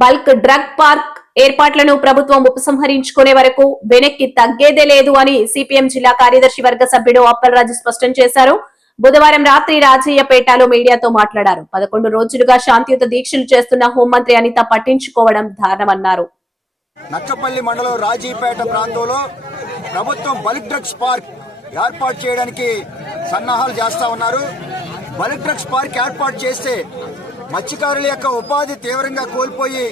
Bulk drug park ఏర్పాట్లను ప్రభుత్వం ఉపసంహరించుకునే వరకు వెనక్కి తగ్గేదే లేదు అని సిపిఎం జిల్లా కార్యదర్శి వర్గ సభ్యుడు అప్పలరాజు స్పష్టం చేశారు. బుధవారం రాత్రి రాజయ్యపేటలో మీడియాతో మాట్లాడారు. 11 రోజులుగా శాంతియుత దీక్షలు చేస్తున్న హోంమంత్రి అనిత పట్టించుకోవడం దారుణమన్నారు. నక్కపల్లి మండలం రాజీపేట ప్రాంతంలో ప్రభుత్వం బల్క్ డ్రగ్స్ పార్క్ ఏర్పాటు చేయడానికి సన్నాహాలు చేస్తా ఉన్నారు. బల్క్ డ్రగ్స్ పార్క్ ఏర్పాటు చేస్తే మత్స్యకారుల యొక్క ఉపాధి తీవ్రంగా కోల్పోయి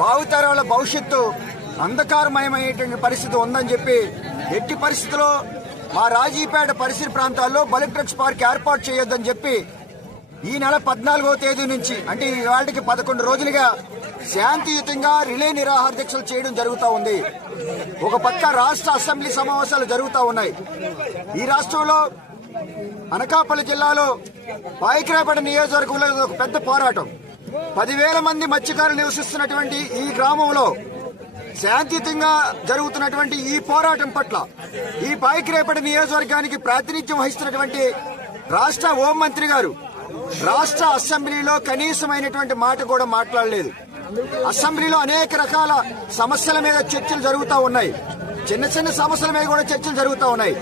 భావితరాల భవిష్యత్తు అంధకారమయమైనటువంటి పరిస్థితి ఉందని చెప్పి ఎట్టి పరిస్థితుల్లో మా రాజీపేట పరిసర ప్రాంతాల్లో బల్క్ డ్రగ్స్ పార్క్ ఏర్పాటు చేయొద్దని చెప్పి ఈ నెల 14వ తేదీ నుంచి అంటే ఈ వాటికి 11 రోజులుగా శాంతియుతంగా రిలే నిరాహార దీక్షలు చేయడం జరుగుతూ ఉంది. ఒక పక్క రాష్ట్ర అసెంబ్లీ సమావేశాలు జరుగుతూ ఉన్నాయి. ఈ రాష్ట్రంలో అనకాపల్లి జిల్లాలో పాయిక్రాపేట నియోజకవర్గంలో ఒక పెద్ద పోరాటం. 10,000 మంది మత్స్యకారులు నివసిస్తున్నటువంటి ఈ గ్రామంలో శాంతియుతంగా జరుగుతున్నటువంటి ఈ పోరాటం పట్ల ఈ పాయిక్రాపేట నియోజకవర్గానికి ప్రాతినిధ్యం వహిస్తున్నటువంటి రాష్ట్ర హోంమంత్రి గారు రాష్ట్ర అసెంబ్లీలో కనీసమైనటువంటి మాట కూడా మాట్లాడలేదు. అసెంబ్లీలో అనేక రకాల సమస్యల మీద చర్చలు జరుగుతూ ఉన్నాయి. చిన్న చిన్న సమస్యల మీద కూడా చర్చలు జరుగుతూ ఉన్నాయి.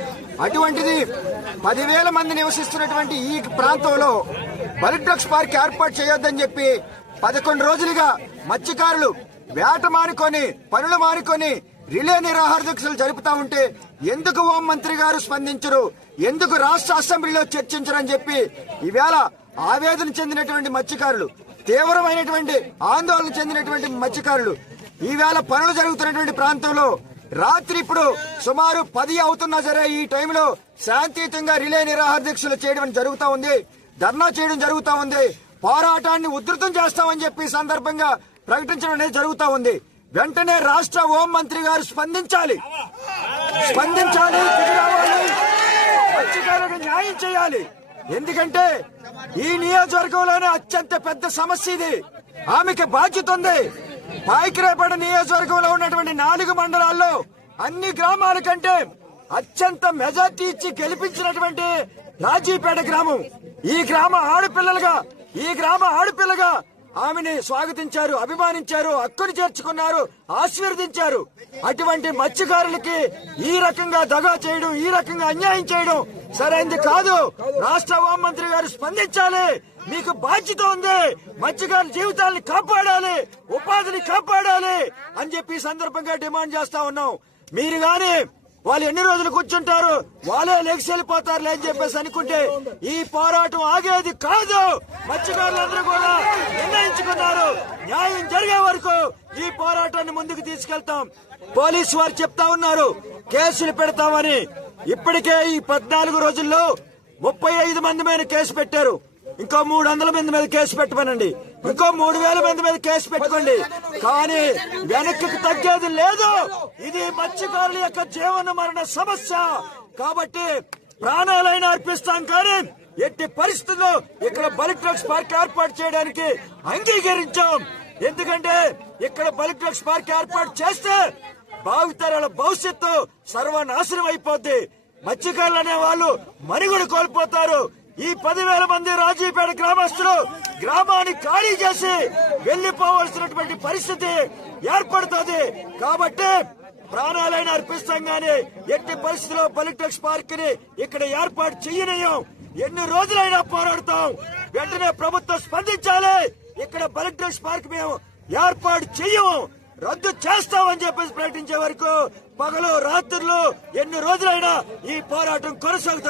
అటువంటిది 10,000 మంది నివసిస్తున్నటువంటి ఈ ప్రాంతంలో బల్క్ డ్రగ్స్ పార్క్ ఏర్పాటు చేయొద్దని చెప్పి 11 రోజులుగా మత్స్యకారులు వేట మానుకొని పనులు మానుకొని రిలే నిరాహార దీక్షలు జరుపుతా ఉంటే ఎందుకు హోంమంత్రి గారు స్పందించరు, ఎందుకు రాష్ట్ర అసెంబ్లీలో చర్చించరని చెప్పి ఈవేళ ఆవేదన చెందినటువంటి మత్స్యకారులు, తీవ్రమైనటువంటి ఆందోళన చెందినటువంటి మత్స్యకారులు ఈవేళ పనులు జరుగుతున్నటువంటి ప్రాంతంలో రాత్రి ఇప్పుడు సుమారు 10 అవుతున్నా సరే ఈ టైంలో శాంతియుతంగా రిలే నిరాహార దీక్షలు చేయడం జరుగుతూ ఉంది, ధర్నా చేయడం జరుగుతూ ఉంది, పోరాటాన్ని ఉధృతం చేస్తామని చెప్పి సందర్భంగా ప్రకటించడం అనేది జరుగుతూ ఉంది. వెంటనే రాష్ట్ర హోంమంత్రి గారు స్పందించాలి, మత్స్యకారులకు న్యాయం చేయాలి. ఎందుకంటే ఈ నియోజకవర్గంలోనే అత్యంత పెద్ద సమస్య ఇది. ఆమెకి బాధ్యత ఉంది. పాయిక్రాపేట నియోజకవర్గంలో ఉన్నటువంటి 4 మండలాల్లో అన్ని గ్రామాల కంటే అత్యంత మెజార్టీ ఇచ్చి గెలిపించినటువంటి రాజీపేట గ్రామం. ఈ గ్రామ ఆడపిల్లగా ఆమెని స్వాగతించారు, అభిమానించారు, హక్కును చేర్చుకున్నారు, ఆశీర్వదించారు. అటువంటి మత్స్యకారులకి ఈ రకంగా దగా చేయడం, ఈ రకంగా అన్యాయం చేయడం సరైనది కాదు. రాష్ట్ర హోంమంత్రి గారు స్పందించాలి. మీకు బాధ్యత ఉంది. మత్స్యకారుల జీవితాలను కాపాడాలి, ఉపాధిని కాపాడాలి అని చెప్పి సందర్భంగా డిమాండ్ చేస్తా ఉన్నాం. మీరు గాని వాళ్ళు ఎన్ని రోజులు కూర్చుంటారు, వాళ్ళే లెగ్స్ వెళ్ళిపోతారులే అని చెప్పేసి అనుకుంటే ఈ పోరాటం ఆగేది కాదు. మత్స్యకారులందరూ కూడా నిర్ణయించుకున్నారు. న్యాయం జరిగే వరకు ఈ పోరాటాన్ని ముందుకు తీసుకెళ్తాం. పోలీసు వారు చెప్తా ఉన్నారు కేసులు పెడతామని. ఇప్పటికే ఈ 14 రోజుల్లో 35 మంది మీద కేసు పెట్టారు. ఇంకో 300 మంది మీద కేసు పెట్టమనండి, ఇంకో 3,000 మంది మీద కేసు పెట్టుకోండి. కానీ వెనక్కి తగ్గేది లేదు. ఇది మత్స్యకారుల యొక్క జీవన మరణ సమస్య. కాబట్టి ప్రాణాలైనా అర్పిస్తాం, కానీ ఎట్టి పరిస్థితుల్లో ఇక్కడ బల్క్ డ్రగ్స్ పార్క్ ఏర్పాటు చేయడానికి అంగీకరించాం. ఎందుకంటే ఇక్కడ బల్క్ డ్రగ్స్ పార్క్ ఏర్పాటు చేస్తే భావితరాల భవిష్యత్తు సర్వనాశనం అయిపోద్ది. మత్స్యకారులు అనే వాళ్ళు మనుగడ కోల్పోతారు. ఈ 10,000 మంది రాజీపేట గ్రామస్తులు గ్రామాన్ని ఖాళీ చేసి వెళ్లిపోవలసినటువంటి పరిస్థితి ఏర్పడుతుంది. కాబట్టి ప్రాణాలైనా అర్పిస్తాం, గానీ ఎట్టి పరిస్థితుల్లో బల్క్ డ్రగ్స్ పార్క్ ని ఇక్కడ ఏర్పాటు చేయనీయం. ఎన్ని రోజులైనా పోరాడతాం. వెంటనే ప్రభుత్వం స్పందించాలి. ఇక్కడ బల్క్ డ్రగ్స్ పార్క్ మేము ఏర్పాటు చెయ్యము, రద్దు చేస్తామని చెప్పేసి ప్రకటించే వరకు పగలు రాత్రులు ఎన్ని రోజులైనా ఈ పోరాటం కొనసాగుతుంది.